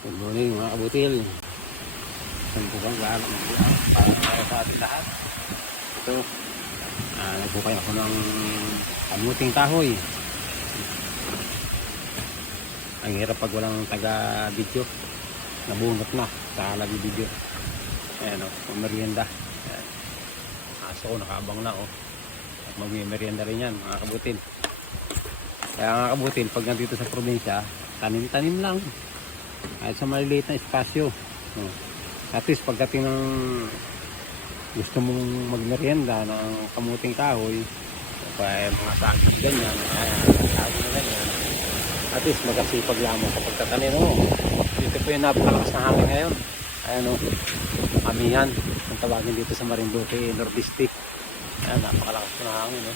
Good morning mga kabutil. Sangkukan lahat para sa ating lahat. Ito, nagbukay ako ng kamuting kahoy. Ang hirap pag walang taga-video. Nabunot na sa lagi-video. Ayan o, merienda. Ayan. Aso ko, nakaabang na o. At mag-merienda rin yan mga kabutil. Kaya mga kabutil, pag nandito sa probinsya, tanim-tanim lang. Kahit sa maliliit na espasyo. At least pagdating ng gusto mong magmerienda ng kamuting kahoy, kaya mga sakit ganyan, at least magasipag lamang kapag tatanin mo. Dito po yung napakalakas na hangin ngayon. Ayan o, amihan ang tawagin dito sa Marinduque Nordeste. Ayan, napakalakas na hangin o.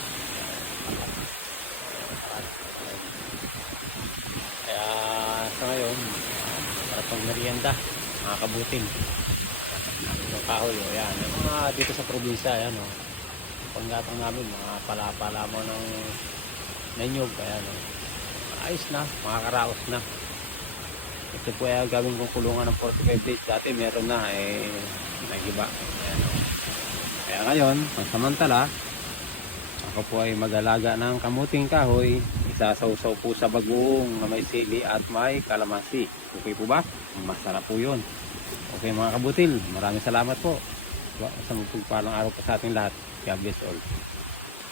Kaya sa ngayon, para pang merienda, mga kabutin. Yung kahoy o, yan. Yung mga dito sa probinsya, yan o. Panggatang namin, mga pala-pala mo ng nanyog, ayan o. Ayos na, makakaraos na. Ito po ay gawin kong kulungan ng 45 days. Dati meron na, nagiba. Ayan o. Kaya ngayon, pansamantala, ako po ay mag-alaga ng kamuting kahoy. Isasawsaw po sa bagoong na may sili at may kalamansi. Okay po ba? Masarap po yun. Okay mga kabutil, maraming salamat po. Sa magpagpalang araw po sa ating lahat. God bless all.